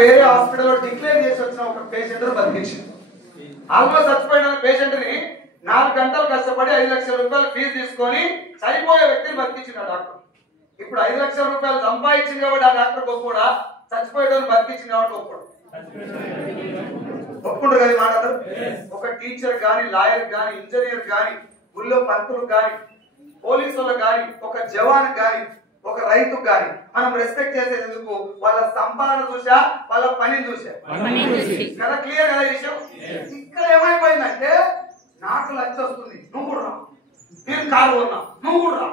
వేరే హాస్పిటల్లో డిక్లేర్ చేసి వచ్చిన ఒక పేషెంట్ బతికించింది. ఆల్మోస్ట్ చచ్చిపోయిన పేషెంట్ ని 4 గంటలు కష్టపడి 5 లక్షల రూపాయలు ఫీజు తీసుకొని చనిపోయే వ్యక్తిని బతికించిన డాక్టర్. ఇప్పుడు 5 లక్షల రూపాయలు సంపాదించింది కాబట్టి ఆ డాక్టర్ గొప్పడా, చచ్చిపోయేటోని బతికించింది కాబట్టి గొప్పడు. ఒప్పుకుంటారు కదా మాట. ఒక టీచర్ గాని, లాయర్ గాని, ఇంజనీర్ గాని, గుళ్ళో పంతులు గాని, పోలీసులు గాని, ఒక జవాన్ గాని, ఒక రైతు గాని మనం రెస్పెక్ట్ చేసేది ఎందుకు? వాళ్ళ సంపాదన చూసా, వాళ్ళ పనిని చూసా కదా. క్లియర్ కదా విషయం. ఇక్కడ ఏమైపోయిందంటే నాకు లక్ష వస్తుంది, నువ్వు కూడా రా. నేను కారు కొన్నా, నువ్వు కూడా రా.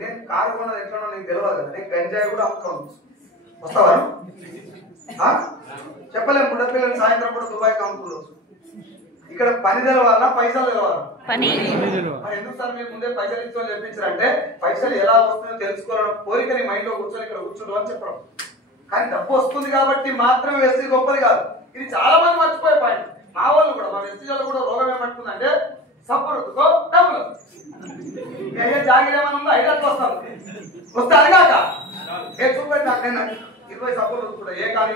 నేను కారు కొన్నది ఎట్లా నీకు తెలియదు కదా. నేను గంజాయి కూడా అమ్ముకోను. వస్తావా? చెప్పలేము. బుడ్డపిల్లలు సాయంత్రం కూడా దుబాయ్కి అమ్ముకోవచ్చు. ఇక్కడ పని తెలవాలా, పైసలు తెలవాలా? మరి ఎందుకు సార్ మీరు ముందే పైసలు ఇచ్చుకొని చెప్పించారంటే పైసలు ఎలా వస్తుందో తెలుసుకోవాలని కోరికని మైండ్ లో కూర్చొని ఇక్కడ కూర్చుంటాం అని చెప్పడం. కానీ డబ్బు వస్తుంది కాబట్టి మాత్రమే ఎస్సీ గొప్పది కాదు. ఇది చాలా మంది మర్చిపోయే పాయింట్. మా వాళ్ళు కూడా, మా ఎస్సీ వాళ్ళు కూడా రోగం ఏమంటుందంటే సపోర్టుకో డబ్బులు అయ్యే జాగిరేమని ఉందో 5 లక్షలు వస్తాను వస్తే అదిగాక చూపెట్టి నాకు నేను 20 సపోర్ట్ రుద్దుకుంటా. ఏ కానీ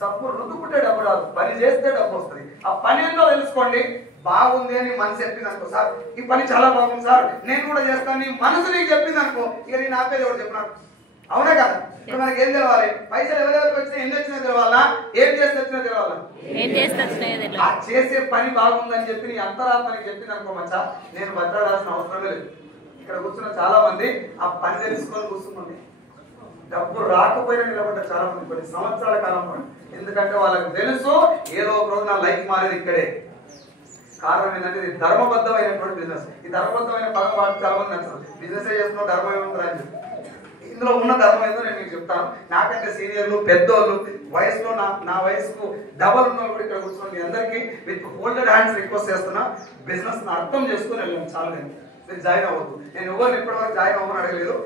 సపోర్ట్ రుద్దుకుంటే డబ్బు రాదు, పని చేస్తే డబ్బు వస్తుంది. ఆ పని ఏందో తెలుసుకోండి. బాగుంది అని మనసు చెప్పింది అనుకో, సార్ ఈ పని చాలా బాగుంది సార్ నేను కూడా చేస్తాను, నీ మనసు నీకు చెప్పింది అనుకో, ఇక నేను ఆపేది ఎవరు చెప్పినాడు. అవునా కదా? ఇప్పుడు మనకి ఏం తెలవాలి? పైసలు ఎవరెవరికి వచ్చినా, ఎన్ని వచ్చినా తెలవాలా, ఏం చేస్తే వచ్చినా తెలవాలా. ఆ చేసే పని బాగుందని చెప్పి నీ అంతరాత్మనికి చెప్పింది అనుకో మచ్చా, నేను బతకాల్సిన అవసరమే లేదు. ఇక్కడ కూర్చున్న చాలా మంది ఆ పని తెలుసుకొని కూర్చుంది. డబ్బు రాకపోయినా నిలబడ్డ చాలా మంది కొన్ని సంవత్సరాల కాలం పాటు. ఎందుకంటే వాళ్ళకి తెలుసు ఏదో ఒక రోజు నా లైఫ్ మారేది ఇక్కడే. కారణం ఏంటంటే ఇది ధర్మబద్ధమైనటువంటి బిజినెస్. ఈ ధర్మబద్ధమైన పదం వాటికి చాలా మంది నచ్చదు. బిజినెస్ చేస్తున్న ధర్మం ఏముంటుంది అని చెప్పి. ఇందులో ఉన్న ధర్మం ఏదో నేను మీకు చెప్తాను. నాకంటే సీనియర్లు, పెద్దోళ్ళు, వయసులో నా వయసుకు డబల్ ఉన్న కూడా ఇక్కడ కూర్చొని మీ అందరికీ విత్ ఫోల్డెడ్ హ్యాండ్స్ రిక్వెస్ట్ చేస్తున్నా, బిజినెస్ అర్థం చేసుకుని వెళ్ళాను. చాలా మీరు జాయిన్ అవ్వద్దు. నేను ఎవరిని ఇప్పటివరకు జాయిన్ అవ్వమని అడగలేదు.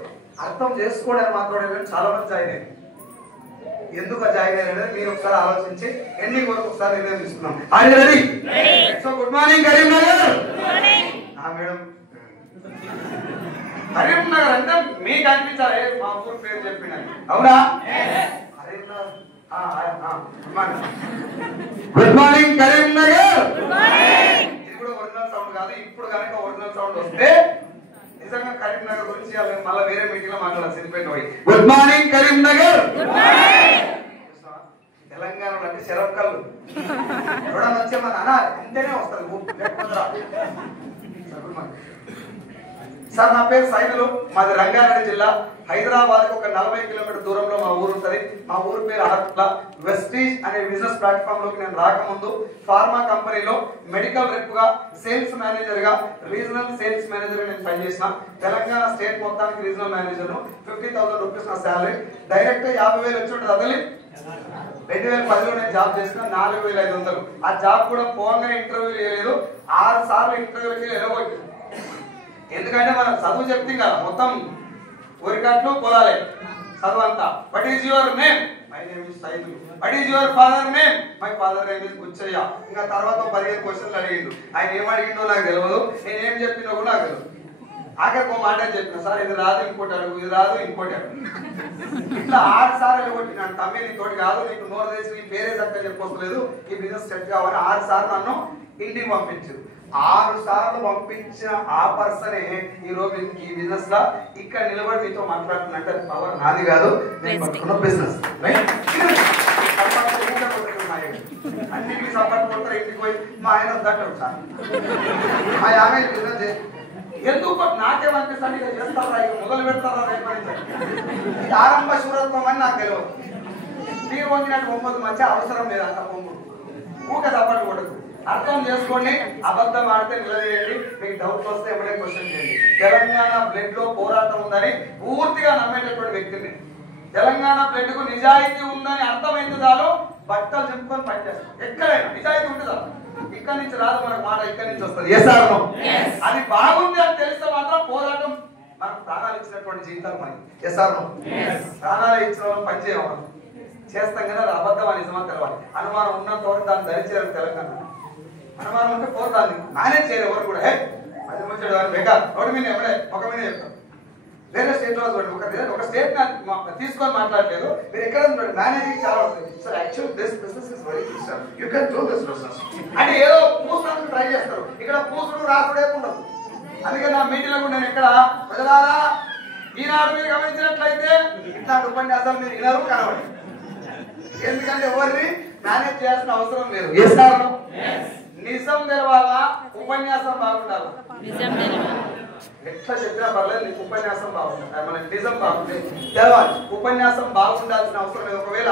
అర్థం చేసుకోవడానికి మాత్రం చాలా మంది జాయిన్ అయ్యారు. ఎందుకు జాయిన్ అయ్యారనేది మీరు ఒకసారి ఆలోచించి ఎండింగ్ వరకు ఒకసారి నిర్ణయం తీసుకున్నాం. So good morning Karimnagar. Madam Karimnagar అంటే మీకు అనిపించాలి మా ఊరు పేరు చెప్పిన, అవునా? Good morning Karimnagar. ఇది కూడా ఒరిజినల్ సౌండ్ కాదు. ఇప్పుడు కనుక ఒరిజినల్ సౌండ్ వస్తే నిజంగా కరీంనగర్ గురించి మళ్ళీ వేరే మీటింగ్ లో మాట్లాడాల్సింది. పోయి గుడ్ మార్నింగ్ కరీంనగర్. తెలంగాణలో అంటే శరవకల్లు ఎవడన్నా వచ్చే మన అనాలి అంటేనే వస్తుంది. సార్ నా పేరు సైనులు, మాది రంగారెడ్డి జిల్లా. హైదరాబాద్ ఒక 40 కిలోమీటర్ దూరంలో మా ఊరు ఉంటుంది. మా ఊరు పేరు అరట్ల. వెస్టీజ్ అనే బిజినెస్ ప్లాట్ఫామ్ లోకి నేను రాకముందు ఫార్మా కంపెనీలో మెడికల్ రెప్ గా, సేల్స్ మేనేజర్ గా, రీజనల్ సేల్స్ మేనేజర్ గా నేను పనిచేసిన. తెలంగాణ స్టేట్ మొత్తానికి రీజనల్ మేనేజర్. 50,000 రూపీస్ నా శాలరీ. డైరెక్ట్ 50,000 వచ్చి ఉంటుంది. అదలి 2010లో నేను జాబ్ చేసిన 4,500. ఆ జాబ్ కూడా పోగానే ఇంటర్వ్యూ చేయలేదు. 6 సార్లు ఇంటర్వ్యూకి ఎలగొట్టింది. ఎందుకంటే మనం చదువు చెప్తే కదా మొత్తం ఊరికట్లు పొలాలే చదువు అంతా. What is your name? My name is Saidu. What is your father name? My father name is Gucchayya. ఇంకా తర్వాత 15 క్వశ్చన్లు అడిగిండు. ఆయన ఏం అడిగిండో నాకు తెలియదు, నేను ఏం చెప్పినో కూడా నాకు తెలియదు. ఆఖరికి ఒక మాట చెప్పిన, సార్ ఇది రాదు ఇంకోటి అడుగు, ఇది రాదు ఇంకోటి అడుగు. ఇట్లా 6 సార్లు కొట్టినాను. తమ్మి నీతోటి కాదు, నీకు నోరు తెచ్చి నీ పేరే చక్కగా చెప్పలేదు, ఈ బిజినెస్ సెట్ కావాలి. 6 సార్లు నన్ను ఇంటికి పంపించారు. 6 సార్లు పంపించిన ఆ పర్సనే ఈ రోజు ఈ బిజినెస్ లా ఇక్కడ నిలబడి మీతో మాట్లాడుతున్నట్టు పవర్ నాది కాదు, నేను పట్టుకున్న బిజినెస్. అన్నింటికి సపోర్ట్ కొడతారు. ఇంటికి పోయి మా ఆయన వద్దంటారు సార్, మా ఆమె బిజినెస్ ఎందుకు నాకేమనిపిస్తాను ఇక చేస్తారా, ఇక మొదలు పెడతారా రేపు ఆరంభ శూరత్వం అని నాకు తెలియదు. మీరు వంగినట్టు 9 మంచి అవసరం లేదు. అంత పొంగుడు ఊక సపోర్ట్ కొడదు. అర్థం చేసుకోండి. అబద్ధం ఆడితే నిలదీయండి. మీకు డౌట్ వస్తే ఎవడే క్వశ్చన్ చేయండి. తెలంగాణ బ్లడ్ లో పోరాటం ఉందని పూర్తిగా నమ్మేటటువంటి వ్యక్తిని, తెలంగాణ బ్లడ్ కు నిజాయితీ ఉందని అర్థమైంది చాలు బట్టలు చెప్పుకొని పనిచేస్తాం. ఎక్కడైనా నిజాయితీ ఉంటుందా? ఇక్కడి నుంచి రాదు మనకు మాట, ఇక్కడి నుంచి వస్తుంది. అది బాగుంది అని తెలిస్తే మాత్రం పోరాటం. మనకు ప్రాణాలు ఇచ్చినటువంటి జీవితాలు మనకి. ప్రాణాలు ఇచ్చిన వాళ్ళు పని చేయవాలి, చేస్తాం కదా. అది అబద్ధం అని నిజమా తెలవాలి. అనుమానం ఉన్నంత వరకు దాన్ని ధరించారు తెలంగాణ. అనుమానం ఉంటే పోతాంది మేనేజ్ చేయరు ఎవరు కూడా. అది మంచి బేకార్ రోడ్డు మీద ఎవడే ఒక మీద చెప్తాం. వేరే స్టేట్ లో ఒక స్టేట్ తీసుకొని మాట్లాడలేదు. మీరు ఎక్కడ మేనేజింగ్ చాలా ఉంటుంది sir. Actual this business is very good sir, you can do this business అంటే ఏదో పూసడానికి ట్రై చేస్తారు. ఇక్కడ పూసుడు రాసుడే ఉండదు. అందుకే నా మీటింగ్లకు నేను ఎక్కడ ప్రజలారా ఈనాడు మీరు గమనించినట్లయితే ఇట్లాంటి ఉపన్యాసాలు మీరు వినరు కనబడి. ఎందుకంటే ఎవరిని మేనేజ్ చేయాల్సిన అవసరం లేదు. నిజం తెలవాలా, ఉపన్యాసం బాగుండాలి. ఎట్లా చెప్పినా పర్లేదు, నీకు ఉపన్యాసం బాగుంటుంది, మనకి నిజం బాగుంటుంది తెలవాలి. ఉపన్యాసం బాగుండాల్సిన అవసరం లేదు. ఒకవేళ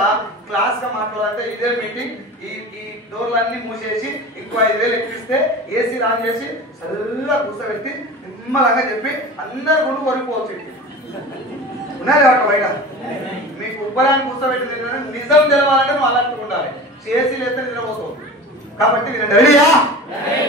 క్లాస్ గా మాట్లాడాలంటే ఇదే మీటింగ్ ఈ డోర్లన్నీ మూసేసి ఇంకో 5,000 ఎక్కిస్తే ఏసీ రాన్ చేసి చల్లగా కూర్చోబెట్టి నిమ్మలంగా చెప్పి అందరు గుండు కొరిపోవచ్చు. ఉన్నది అక్కడ బయట మీకు ఉబ్బరాన్ని కూర్చోబెట్టి నిజం తెలవాలంటే నువ్వు అలాంటి ఉండాలి. ఏసీ లేస్తే నిద్రపోతావు. కాబట్టి రెడీయా?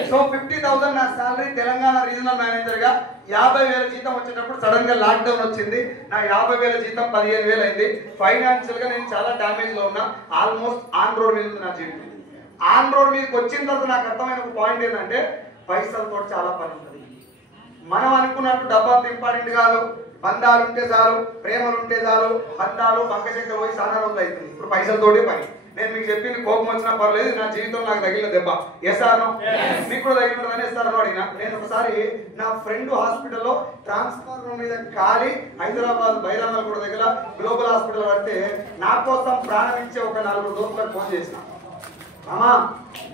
సో 50,000 నా సాలరీ. తెలంగాణ రీజనల్ మేనేజర్ గా 50,000 జీతం వచ్చేటప్పుడు సడన్ గా లాక్ డౌన్ వచ్చింది. నా 50,000 జీతం 15,000 అయింది. ఫైనాన్షియల్ గా నేను చాలా డామేజ్ లో ఉన్నా. ఆల్మోస్ట్ ఆన్ రోడ్ మీద ఉంది నా జీవితం. ఆన్ రోడ్ మీదకి వచ్చిన తర్వాత నాకు అర్థమైన ఒక పాయింట్ ఏంటంటే పైసలతో చాలా పని ఉంటుంది. మనం అనుకున్నట్టు డబ్బంత ఇంపార్టెంట్ కాదు. బంధాలు ఉంటే చాలు, ప్రేమలు ఉంటే చాలు. బంధాలు బంకశంకర్ పోయి చాలా రోజులు అవుతుంది. ఇప్పుడు పైసలతోటి పని. నేను మీకు చెప్పింది కోపం వచ్చినా పర్లేదు, నా జీవితంలో నాకు తగిలిన దెబ్బ. ఎస్ఆర్నో మీకు కూడా తగిలిందని ఎస్ఆర్నో అడిగినా. నేను ఒకసారి నా ఫ్రెండ్ హాస్పిటల్లో ట్రాన్స్ఫార్మర్ మీద కాలి హైదరాబాద్ బైరామల్గూడ దగ్గర గ్లోబల్ హాస్పిటల్ పడితే నా కోసం ప్రాణం ఇచ్చే ఒక 4 దోస్తులకు ఫోన్ చేసిన. అమ్మా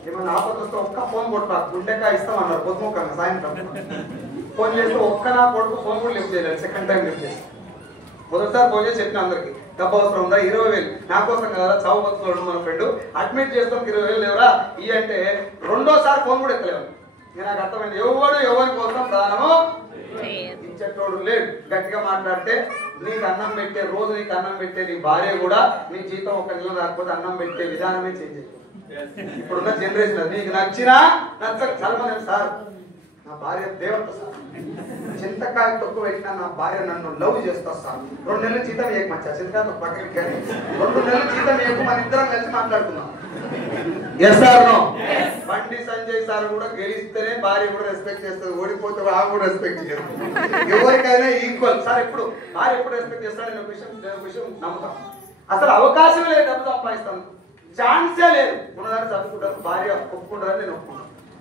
ఏమన్నా ఆపద వస్తే ఒక్క ఫోన్ కొట్టా, గుండెకాయ ఇస్తామన్నారు పొద్దుముఖంగా సాయంత్రం. ఫోన్ చేస్తే ఒక్క నా కొడుకు ఫోన్ కూడా లిఫ్ట్ చేయలేదు. సెకండ్ టైం లిఫ్ట్ చేసి మొదటిసారి ఫోన్ చేసి చెప్పిన అందరికి డబ్బు అవసరం ఉందా? 20,000 నా కోసం కదా, చావు బతుకున్నాడు మన ఫ్రెండ్, అడ్మిట్ చేస్తాం 20,000 లేవరా ఈ అంటే రెండోసారి ఫోన్ కూడా ఎక్కలేము. నాకు అర్థమైంది ఎవరి కోసం ప్రాణము ఇచ్చేటోడు లేడు. గట్టిగా మాట్లాడితే నీకు అన్నం పెట్టే రోజు, నీకు అన్నం పెట్టే నీ భార్య కూడా నీ జీతం 1 నెల రాకపోతే అన్నం పెట్టే విధానమే చేంజ్ అయిపోయింది. ఇప్పుడున్న జనరేషన్ నీకు నచ్చినా నచ్చక చాలా సార్ నా భార్య దేవత సార్, చింతకాయ తొక్కు పెట్టినా నా భార్య నన్ను లవ్ చేస్తా సార్. 2 నెలల జీతం ఏక మచ్చా చింతకాయ తొక్కు పక్కకి కానీ 2 నెలల జీతం ఏకు మన ఇద్దరం కలిసి మాట్లాడుకున్నాం. బండి సంజయ్ సార్ కూడా గెలిస్తేనే భార్య కూడా రెస్పెక్ట్ చేస్తుంది, ఓడిపోతే ఆ కూడా రెస్పెక్ట్ చేస్తుంది. ఎవరికైనా ఈక్వల్ సార్. ఇప్పుడు భార్య ఎప్పుడు రెస్పెక్ట్ చేస్తాడు నేను విషయం నమ్ముతాం. అసలు అవకాశం లేదు, డబ్బు సంపాదిస్తాను ఛాన్సే లేదు. ఉన్నదాన్ని చదువుకుంటాను, భార్య ఒప్పుకుంటారని నేను ఒప్పుకుంటాను.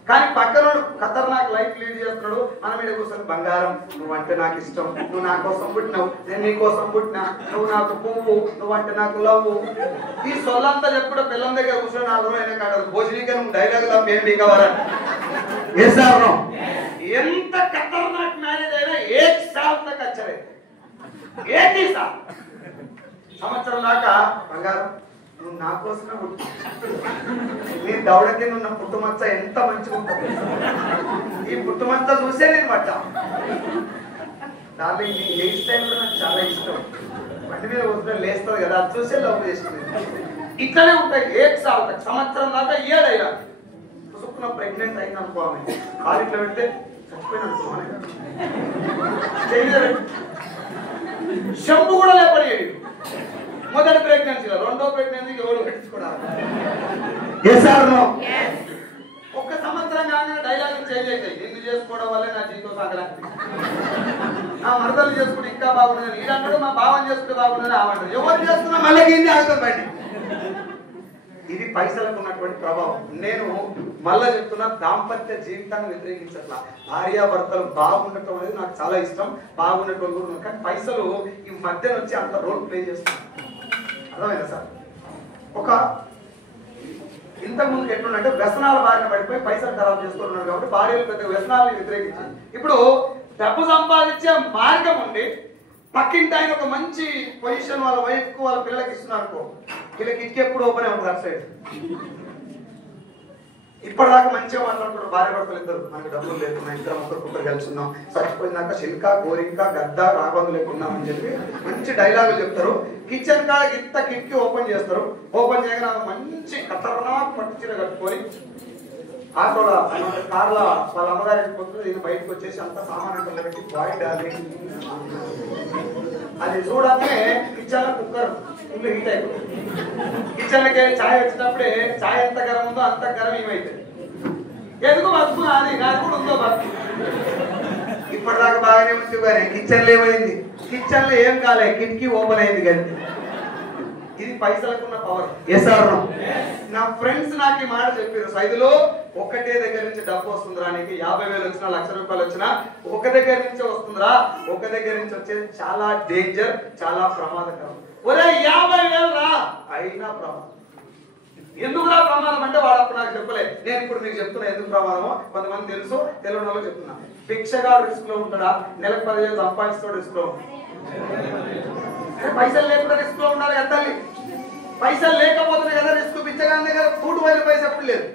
కానీ పక్కనోడు ఖతర్నాక్ లైఫ్ లీడ్ చేస్తున్నాడు. మన మీద కూర్చొని బంగారం నువ్వంటే నాకు ఇష్టం, నువ్వు నా కోసం పుట్టినావు, నేను నీ కోసం పుట్టినా, నువ్వు నాకు పువ్వు, నువ్వంటే నాకు లవ్వు. ఈ సొల్లంతా చెప్పుడు పిల్లల దగ్గర కూర్చొని 4 రోజులు కాదు భోజనీగా నువ్వు డైలాగ్ తప్ప ఏం బీకవరా? ఎంత ఖతర్నాక్ మ్యారేజ్ అయినా ఏక్ సాల్ తక్ అచ్చరే ఏకీ సాల్. సంవత్సరం దాకా బంగారం నువ్వు నా కోసమే పుట్టి, నీ దౌడ కింద ఉన్న పుట్టుమచ్చ ఎంత మంచిగా ఉంటుంది. ఈ పుట్టుమచ్చ చూసే నేను పట్టా. దాంట్లో నీ హెయిర్ స్టైల్ కూడా నాకు చాలా ఇష్టం. బండి మీద వస్తే లేస్తుంది కదా, అది చూసే లవ్ చేసుకునేది. ఇట్లనే ఉంటాయి ఏక్ సాల్ తక్. సంవత్సరం దాకా ఏడైనా పుసుకున్న ప్రెగ్నెంట్ అయింది అనుకో, ఆమె కాలు ఇట్లా పెడితే చచ్చిపోయిన అనుకోవాలి. శంపు కూడా లేపడేది. మొదటి ప్రెగ్నెన్సీలో, రెండో ప్రెగ్నెన్సీకి ఎవరు పెట్టించుకోవాలి. ఒక్క సంవత్సరం కాగానే డైలాగ్ చేంజ్ అవుతాయి. నిన్ను చేసుకోవడం వల్లే నా జీవితం సాగడానికి, నా మరదలు చేసుకుంటే ఇంకా బాగుండదు, ఈడంటాడు మా భావం చేసుకుంటే బాగుండదు, ఆమంటాడు. ఎవరు చేస్తున్నా మళ్ళీ కింది ఆగుతాం బయట. ఇది పైసలకు ఉన్నటువంటి ప్రభావం. నేను మళ్ళా చెప్తున్నా, దాంపత్య జీవితాన్ని వ్యతిరేకించట్లా. భార్యాభర్తలు బాగుండటం అనేది నాకు చాలా ఇష్టం, బాగుండటం కూడా. కానీ పైసలు ఈ మధ్య నుంచి అంత రోల్ ప్లే చేస్తున్నాయి. అర్థమైందా సార్? ఒక ఇంతకుముందు ఎట్లుందంటే వ్యసనాల బారిన పడిపోయి పైసలు ఖరాబ్ చేసుకుంటున్నారు. కాబట్టి భార్యలు పెద్ద వ్యసనాలను వ్యతిరేకించింది. ఇప్పుడు డబ్బు సంపాదించే మార్గం ఉండి పక్కింటి ఆయన ఒక మంచి పొజిషన్ వాళ్ళ వైఫ్ కు వాళ్ళ పిల్లలకి ఇస్తున్నారు అనుకో, వీళ్ళకి ఇటుక ఎప్పుడు ఓపెన్ ఉంటుంది అటు సైడ్. ఇప్పటిదాకా మంచిగా మాట్లాడుకుంటారు భార్య భర్తలు ఇద్దరు, మనకి డబ్బులు లేకున్నా ఇద్దరం ఒకరికొకరు కలిసి ఉన్నాం, చచ్చిపోయినాక శిల్క గోరింక గద్ద రాబందు లేకున్నాం అని చెప్పి మంచి డైలాగులు చెప్తారు. కిచెన్ కాడ ఇంత కిటికీ ఓపెన్ చేస్తారు. ఓపెన్ చేయగానే మంచి ఖతర్నాక్ పట్టు చీర కట్టుకొని ఆటోలో కార్లో వాళ్ళ అమ్మగారికి పోతుంది. నేను బయటకు వచ్చేసి అంత సామాన్ పెట్టి బాయ్ డాలి అది చూడగానే కిచెన్ లో కుక్కర్ ఫుల్ హీట్ అయిపోతుంది. కిచెన్ లకి ఛాయ్ వచ్చినప్పుడే ఛాయ్ ఎంత గరం ఉందో అంత గరం ఏమైతుంది. ఎందుకు బతుకు నాది కూడా ఉందో బతుకు. ఇప్పటిదాకా బాగానే ఉంది కానీ కిచెన్ లో ఏమైంది, కిచెన్ లో ఏం కాలే, కిటికీ ఓపెన్ అయింది కానీ. ఇది పైసలకున్న పవర్. Yes or no? నా ఫ్రెండ్స్ నాకు ఈ మాట చెప్పారు, సైదులో ఒకటే దగ్గర నుంచి డబ్బు వస్తుందిరా, నీకు 50,000 వచ్చినా, 1,00,000 రూపాయలు వచ్చినా ఒక దగ్గర నుంచే వస్తుందిరా. ఒక దగ్గర నుంచి వచ్చేది చాలా డేంజర్, చాలా ప్రమాదకరం. ఒరే 50,000 రా అయినా ప్రమాదం. ఎందుకురా ప్రమాదం అంటే వాడు అప్పుడు నాకు చెప్పలేదు. నేను ఇప్పుడు మీకు చెప్తున్నా ఎందుకు ప్రమాదమో. కొంతమంది తెలుసు, తెలియని వాళ్ళు చెప్తున్నా. భిక్షగా రిస్క్ లో ఉంటాడా, నెలకు 10,000 సంపాదిస్తూ రిస్క్ లో ఉంటాడు. పైసలు లేకుండా రిస్క్ లో ఉండాలి కదా తల్లి. పైసలు లేకపోతే కదా రిస్క్. పిచ్చగాని దగ్గర ఫుడ్ వైపు పైసలు ఎప్పుడు లేదు.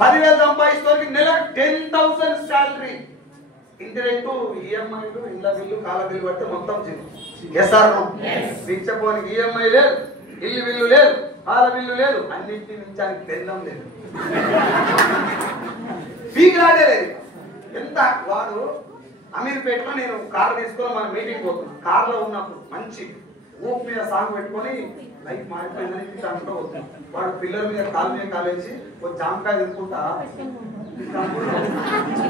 10,000 సంపాదిస్తూ నెలకు 10,000 శాలరీ, ఇంటి రెంటు, ఈఎంఐలు, ఇళ్ళ బిల్లు, కాల బిల్లు పడితే మొత్తం జీవితం. Yes or no? పిచ్చపోనికి ఈఎంఐ లేదు, ఇల్లు బిల్లు లేదు, పాల బిల్లు లేదు, అన్నింటి నుంచి ఆయనకి తెల్లం లేదు, పీకిలాడే లేదు. ఎంత వాడు అమీర్పేటలో నేను కార్ తీసుకొని మన మీటింగ్ పోతున్నాను. కార్ లో ఉన్నప్పుడు మంచి ఊపు మీద సాగు పెట్టుకొని లైఫ్ మారిపోయిందని అంటూ పోతున్నాను. వాడు పిల్లల మీద కాలు మీద కాలేసి ఒక జామకాయ తీసుకుంటా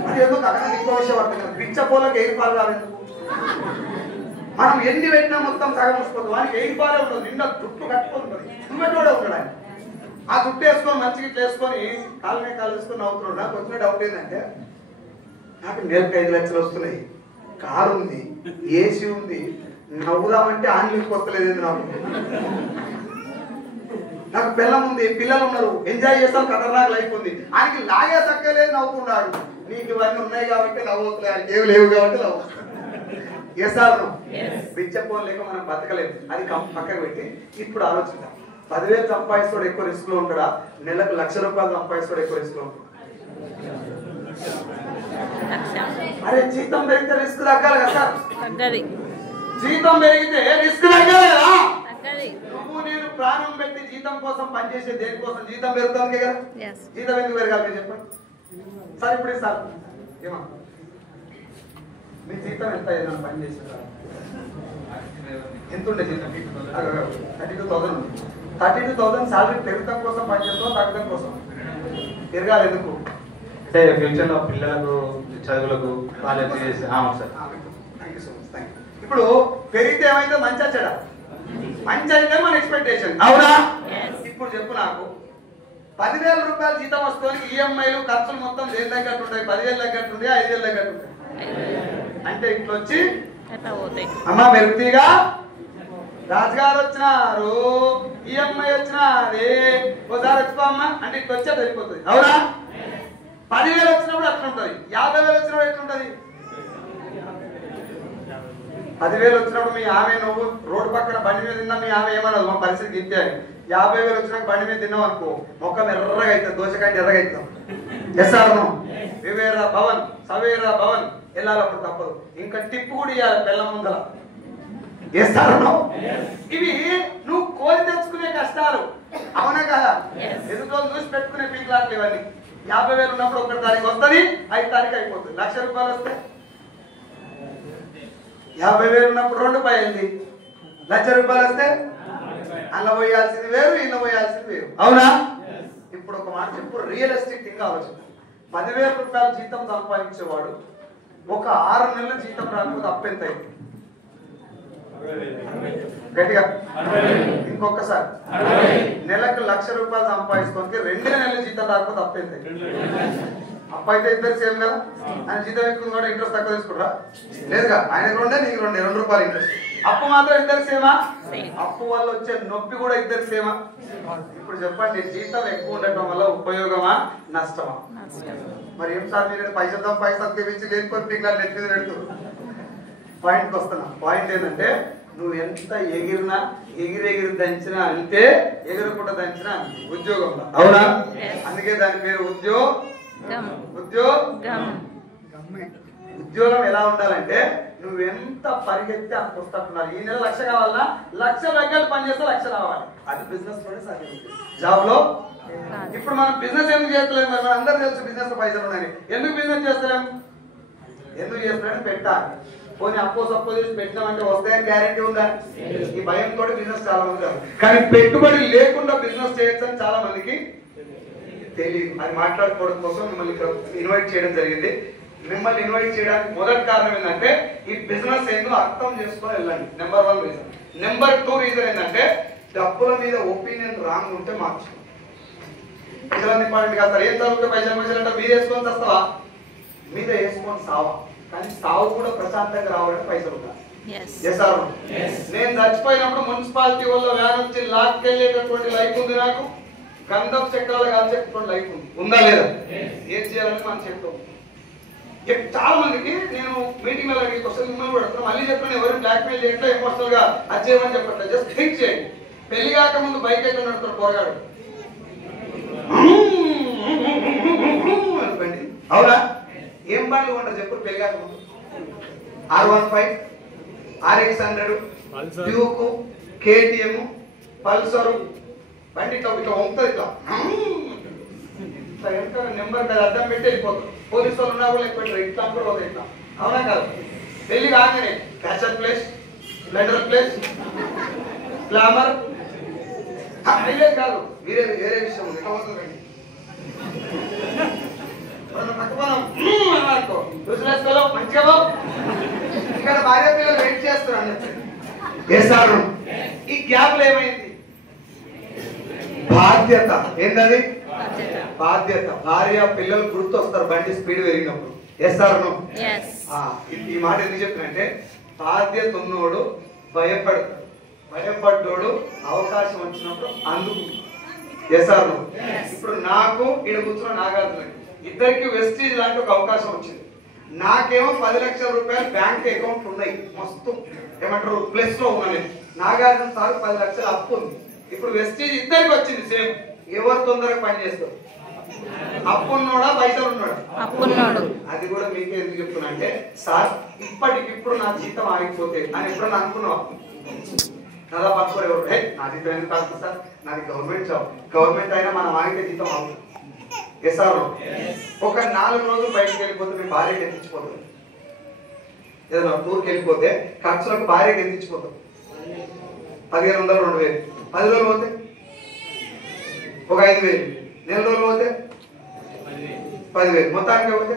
అది ఎందుకు అక్కడ ఇంకో విషయం పడుతుంది. పిచ్చపోలకు ఎయిర్ పాలు రాలేదు. మనం ఎన్ని పెట్టినా మొత్తం సగం వస్తుంది. వానికి ఎయిర్ పాలే ఉండదు, నిండా జుట్టు కట్టుకుంటుంది. దుమ్మెటోడే ఉంటాడు ఆయన. ఆ జుట్టు వేసుకొని మంచిగా ఇట్లా వేసుకొని కాలు మీద కాలు వేసుకొని నవ్వుతున్నాడు. నాకు వచ్చిన డౌట్ ఏంటంటే, నాకు నెలకు 5 లక్షలు వస్తున్నాయి, కారు ఉంది, ఏసీ ఉంది, నవ్వుదామంటే ఆన్లైన్కి వస్తలేదు. నాకు పిల్లం ఉంది, పిల్లలు ఉన్నారు, ఎంజాయ్ చేస్తాను, ఖతర్నాక్ లైఫ్ ఉంది. ఆయనకి లాగే తగ్గలేదు, నవ్వుతున్నాడు. నీకు ఇవన్నీ ఉన్నాయి కాబట్టి నవ్వుతున్నాయి, ఆయనకి ఏమి లేవు కాబట్టి నవ్వుతున్నాడు. Yes or no? పిచ్చపోన్ లేక మనం బతకలేదు. అది పక్కన పెట్టి ఇప్పుడు ఆలోచిద్దాం. 10,000 సంపాదిస్తాడు ఎక్కువ రిస్క్ లో ఉంటాడా, నెలకు 1,00,000 రూపాయలు సంపాదిస్తాడు ఎక్కువ రిస్క్ లో ఉంటాడు? అరే జీతం పెరిగితే రిస్క్ తగ్గాలి కదా సార్. జీతం పెరిగితే రిస్క్ తగ్గాలి కదా. నువ్వు నేను ప్రాణం పెట్టి జీతం కోసం పనిచేసే దేనికోసం? జీతం పెరుగుతుంది కదా. జీతం ఎందుకు పెరగాలి మీరు చెప్పండి సార్. ఇప్పుడు సార్ ఏమా మీ జీతం ఎంత ఏదైనా పని చేసేదా? ఎంత ఉండే జీతం? 32,000 ఉంది. 32,000 శాలరీ పెరగడం కోసం పనిచేస్తాం, తగ్గడం కోసం పెరగాలి. ఎందుకు అంటే ఫ్యూచర్ లో పిల్లలకు చదువులకు కాలేజ్ చేసి. అవును sir. Thank you so much. Thank you. ఇప్పుడు పెరిగితే ఏమైతే మంచి వచ్చాడా? మంచి అయితే మన ఎక్స్పెక్టేషన్, అవునా? ఇప్పుడు చెప్పు నాకు, 10,000 రూపాయలు జీతం వస్తుంది, ఈఎంఐలు ఖర్చులు మొత్తం దేని తగ్గట్టు ఉంటాయి? 10,000 తగ్గట్టు ఉంటాయి, 5,000 తగ్గట్టు ఉంటాయి. అంటే ఇట్లా వచ్చి అమ్మ మెరుగుతీగా రాజుగారు వచ్చినారు, ఈఎంఐ వచ్చినారే, ఒకసారి వచ్చిపోమ్మా అంటే ఇట్లా వచ్చే వెళ్ళిపోతుంది, అవునా? 10,000 వచ్చినప్పుడు అట్లా ఉంటుంది, 50,000 వచ్చినప్పుడు ఎట్లుంటది? 10,000 వచ్చినప్పుడు మీ ఆమె నువ్వు రోడ్డు పక్కన బండి మీద తిన్నా మీ ఆమె ఏమన్నది, మా పరిస్థితి గిట్టే అని. 50,000 వచ్చినాక బండి మీద తిన్నావు అనుకో, మొక్కం ఎర్రగా అవుతుంది, దోశకాయ ఎర్రగా అవుతాం. Yes or no? వివేరా భవన్ సవేరా భవన్ వెళ్ళాలప్పుడు తప్పదు. ఇంకా టిప్పు కూడా ఇవ్వాలి బెల్లం ముందల. Yes or no? ఇవి నువ్వు కోరి తెచ్చుకునే కష్టాలు, అవునా కదా? ఎదుటో చూసి పెట్టుకునే పీక్లాట్లు ఇవన్నీ. 50,000 ఉన్నప్పుడు 1 తారీఖు వస్తుంది, 5 తారీఖు అయిపోతుంది. 1,00,000 రూపాయలు వస్తే 50,000 ఉన్నప్పుడు 2 అయింది. 1,00,000 రూపాయలు వస్తే అల్ల పోయాల్సింది వేరు, ఇళ్ళ పోయాల్సింది వేరు, అవునా? ఇప్పుడు ఒక మాట చెప్పు, రియలిస్టిక్ థింగ్ ఆలోచన. 10,000 రూపాయలు జీతం సంపాదించేవాడు ఒక 6 నెలల జీతం రాకపోతే అప్పు ఎంత అయింది? గట్టిగా ఇంకొకసారి. నెలకు 1,00,000 రూపాయలు సంపాదించుకోనికి 2 నెలల జీతం రాకపోతే అప్పు ఎంత? అప్పు అయితే ఇద్దరు సేమ్ కదా. ఆయన జీతం ఎక్కువ కూడా ఇంట్రెస్ట్ తక్కువ తీసుకుంటారా? లేదుగా, ఆయనకు 2 నీకు 2 రూపాయలు ఇంట్రెస్ట్. అప్పు మాత్రం ఇద్దరు సేమా? అప్పు వల్ల వచ్చే నొప్పి కూడా ఇద్దరు సేమా? ఇప్పుడు చెప్పండి, జీతం ఎక్కువ ఉండటం వల్ల ఉపయోగమా నష్టమా? మరి ఏం సార్ మీరు పైసలు తెప్పించి లేకపోతే మీకు నెత్తి మీద పెడుతున్నారు. పాయింట్కి వస్తున్నా. పాయింట్ ఏంటంటే, నువ్వు ఎంత ఎగిరినా ఎగిరి దంచినా అంతే, ఎగురకుండా దంచినా ఉద్యోగంలో, అవునా? అందుకే దాని పేరు ఉద్యోగం. ఎలా ఉండాలంటే నువ్వు ఎంత పరిగెత్తి అంత పుస్తకున్నారు. ఈ నెల 1,00,000 కావాలన్నా 1,00,000 రకాలు పని చేస్తే 1,00,000 రావాలి. అది బిజినెస్ లోనే సాధ్యం, జాబ్ లో. ఇప్పుడు మనం బిజినెస్ ఎందుకు చేస్తలేము? మరి మన అందరూ తెలుసు బిజినెస్ లో పైసలు ఉన్నాయని. ఎందుకు బిజినెస్ చేస్తలేము? ఎందుకు చేస్తున్నారని పెట్టాలి. పోనీ సపోజ్ చేసి పెట్టినామంటే వస్తాయని గ్యారెంటీ ఉందా? ఈ భయంతో బిజినెస్ చాలా మంది కాదు. కానీ పెట్టుబడి లేకుండా బిజినెస్ చేయొచ్చని చాలా మందికి తెలియదు. అది మాట్లాడుకోవడం కోసం మిమ్మల్ని ఇక్కడ ఇన్వైట్ చేయడం జరిగింది. మిమ్మల్ని ఇన్వైట్ చేయడానికి మొదటి కారణం ఏంటంటే ఈ బిజినెస్ ఏందో అర్థం చేసుకొని వెళ్ళండి. Number 1 reason. నెంబర్ 2 రీజన్ ఏంటంటే డబ్బుల మీద ఒపీనియన్ రాంగ్ ఉంటే మార్చుకోండి. పైసలు ఇంపార్టెంట్ కాదు సార్. ఏం చదువుకుంటే పైసలు అంటే మీద వేసుకొని వస్తావా, మీద వేసుకొని సావా, కానీ సావు కూడా ప్రశాంతంగా రావాలంటే పైసలు ఉండాలి. నేను చచ్చిపోయినప్పుడు మున్సిపాలిటీ వల్ల వ్యాన్ వచ్చి లాక్కెళ్ళేటటువంటి లైఫ్ ఉంది, నాకు గంధపు చక్రాలు కాల్చేటటువంటి లైఫ్ ఉంది, ఉందా లేదా? ఏం చేయాలని మనం చెప్తాం. చాలా మందికి నేను మీటింగ్ లో క్వశ్చన్ మిమ్మల్ని కూడా అడుగుతాను, మళ్ళీ చెప్పాను, ఎవరు బ్లాక్ మెయిల్ చేయట్లా, ఎమోషనల్ గా అది చేయమని చెప్పట్లేదు. జస్ట్ థింక్ చేయండి. పెళ్లి కాక ముందు బైక్ అయితే నడుపుతాడు పోరగాడు, అనుకోండి, అవునా? ఏం బండ్లు కొంటారు చెప్పు పెళ్లి కాక ముందు? R15, RX100, Duke, KTM, Pulsar బండి ఇట్లా ఇట్లా వంగుతుంది, ఇట్లా నెంబర్ కదా అర్థం పెట్టి వెళ్ళిపోతారు. పోలీసు వాళ్ళు ఉన్నా కూడా ఎక్కువ ఇట్లా కూడా పోతాయి, ఇట్లా, అవునా కాదు? పెళ్లి కాగానే catcher place, blender place, glamour, highlight కాదు, వేరే వేరే విషయం ఎట్లా పోతుందండి. మంచిగా ఇక్కడ భార్య పిల్లలు వెయిట్ చేస్తున్నారు. ఈ గ్యాప్ లో ఏమైంది? బాధ్యత. ఏంటది? బాధ్యత. భార్య పిల్లలు గుర్తు వస్తారు బండి స్పీడ్ పెరిగినప్పుడు. ఎస్ఆర్ను ఈ మాట ఎందుకు చెప్తున్నంటే, బాధ్యత ఉన్నోడు భయపడతాడు, భయపడ్డోడు అవకాశం వచ్చినప్పుడు అందుకు. ఎస్ఆర్ను ఇప్పుడు నాకు ఇక్కడ కూర్చున్న నాగార్జున ఇద్దరికి వెస్టీజ్ లాంటి ఒక అవకాశం వచ్చింది. నాకేమో 10 లక్షల రూపాయలు బ్యాంక్ అకౌంట్ ఉన్నాయి, మస్తు ఏమంటారు ప్లస్ లో ఉన్నాను. నాగార్జున సార్ 10 లక్షలు అప్పు ఉంది. ఇప్పుడు వెస్టీజ్ ఇద్దరికి వచ్చింది సేమ్. ఎవరు తొందరగా పని చేస్తారు? అప్పున్నోడా పైసలు ఉన్నాడా? అప్పున్నాడు. అది కూడా మీకే ఎందుకు చెప్తున్నా అంటే, సార్ ఇప్పటికిప్పుడు నా జీతం ఆగిపోతే అని ఎప్పుడన్నా అనుకున్నావా? కదా పట్టుకోరు ఎవరు, నా జీతం ఎందుకు ఆగుతుంది సార్, నాది గవర్నమెంట్ జాబ్, గవర్నమెంట్ అయినా మనం ఆగితే జీతం ఆగుతుంది. ఎస్ఆర్ ఒక 4 రోజులు బయటకు వెళ్ళిపోతే మీ భార్యకి ఎత్తించిపోతుంది. ఏదైనా టూర్కి వెళ్ళిపోతే ఖర్చులకు భార్యకి ఎత్తించిపోతుంది. 1500, 2000. 10 రోజులు పోతే ఒక 5000. నెల రోజులు పోతే 10,000. మొత్తానికి పోతే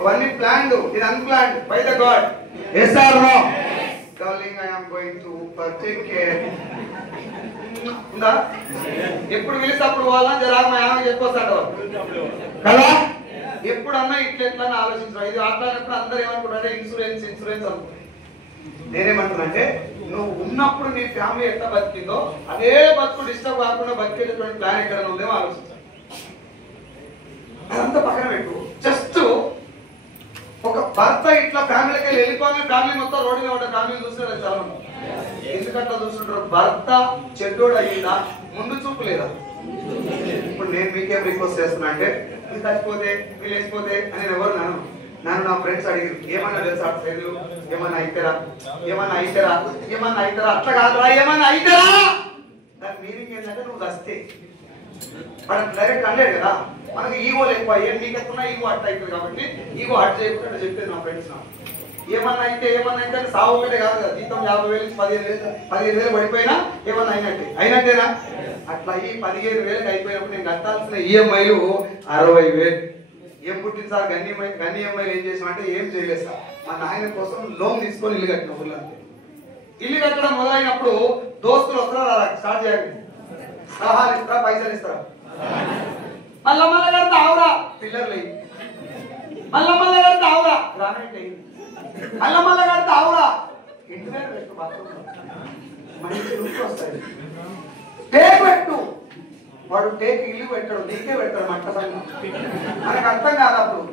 అవన్నీ ప్లాన్డ్, ఇది unplanned by the God. Yes or no? Darling, I am going to take care. ఉందా? ఎప్పుడు పిలిస్తే అప్పుడు పోవాలా, జరా మా ఆమె చెప్పొస్తాడు కదా. ఎప్పుడన్నా ఇట్లా ఎట్లా ఆలోచించారు. ఇది ఆటలాడినప్పుడు అందరూ ఏమనుకుంటారంటే ఇన్సూరెన్స్ ఇన్సూరెన్స్ అనుకుంటారు. నేనేమంటున్నా అంటే, నువ్వు ఉన్నప్పుడు నీ ఫ్యామిలీ ఎట్లా బతికిందో అదే బతుకు డిస్టర్బ్ కాకుండా బతికేటటువంటి ప్లాన్ ఎక్కడ ఉందేమో ఆలోచించాలి. అదంతా పక్కన పెట్టు. జస్ట్ ఒక భర్త ఇట్లా ఫ్యామిలీకి వెళ్ళిపోయిన ఫ్యామిలీ మొత్తం రోడ్డు మీద ఉంటే ఫ్యామిలీ చూస్తారు చాలా మంది. ఎందుకంటే చూస్తుంటారు, భర్త చెడ్డోడు అయ్యిందా, ముందు చూపు లేదా? ఇప్పుడు నేను మీకేం రిక్వెస్ట్ చేస్తున్నా అంటే, మీరు చచ్చిపోతే మీరు వేసిపోతే అని ఎవరు నన్ను నా ఫ్రెండ్స్ అడిగారు, ఏమన్నా తెలుసా ఫ్రెండ్లు, ఏమన్నా అయితేరా, ఏమన్నా అయితేరా, ఏమన్నా అయితేరా, అట్లా కాదురా, ఏమన్నా అయితేరా. దాని మీనింగ్ ఏంటంటే నువ్వు వస్తే మనకు డైరెక్ట్ అనలేదు కదా. మనకి ఈగోలు ఎక్కువ, ఏం మీకు ఎక్కువ ఈగో అట్ అవుతుంది కాబట్టి ఈగో అట్ చేయకుండా చెప్పేది నా ఫ్రెండ్స్. ఏమన్నా అయితే సాగు ఒకటే కాదు కదా, జీతం 50,000 15,000 పడిపోయినా ఏమన్నా అయినట్టేనా? అట్లా ఈ 15,000 అయిపోయినప్పుడు నేను కట్టాల్సిన ఈఎంఐలు 60,000. ఏం పుట్టింది సార్ గన్ని ఈఎంఐలు ఏం చేసాం అంటే, ఏం చేయలేదు సార్, మా నాయన కోసం లోన్ తీసుకొని ఇల్లు కట్టిన ఊళ్ళో. ఇల్లు కట్టడం మొదలైనప్పుడు దోస్తులు వస్తారా స్టార్ట్ చేయాలి, సలహాలు ఇస్తారా, పైసలు ఇస్తారా, మళ్ళా కడితే ఆవురా పిల్లర్లు అయ్యి, మళ్ళా కడితే ఆవురా గ్రానైట్ అయ్యి, మళ్ళా కడితే ఆవురా ఇంటర్నెట్ పెట్టు, మంచి రుచి వస్తాయి. టేక్ పెట్టు, వాడు టేక్ ఇల్లు పెట్టాడు, నీకే పెట్టాడు మట్టసంగా. మనకు అర్థం కాదు అప్పుడు.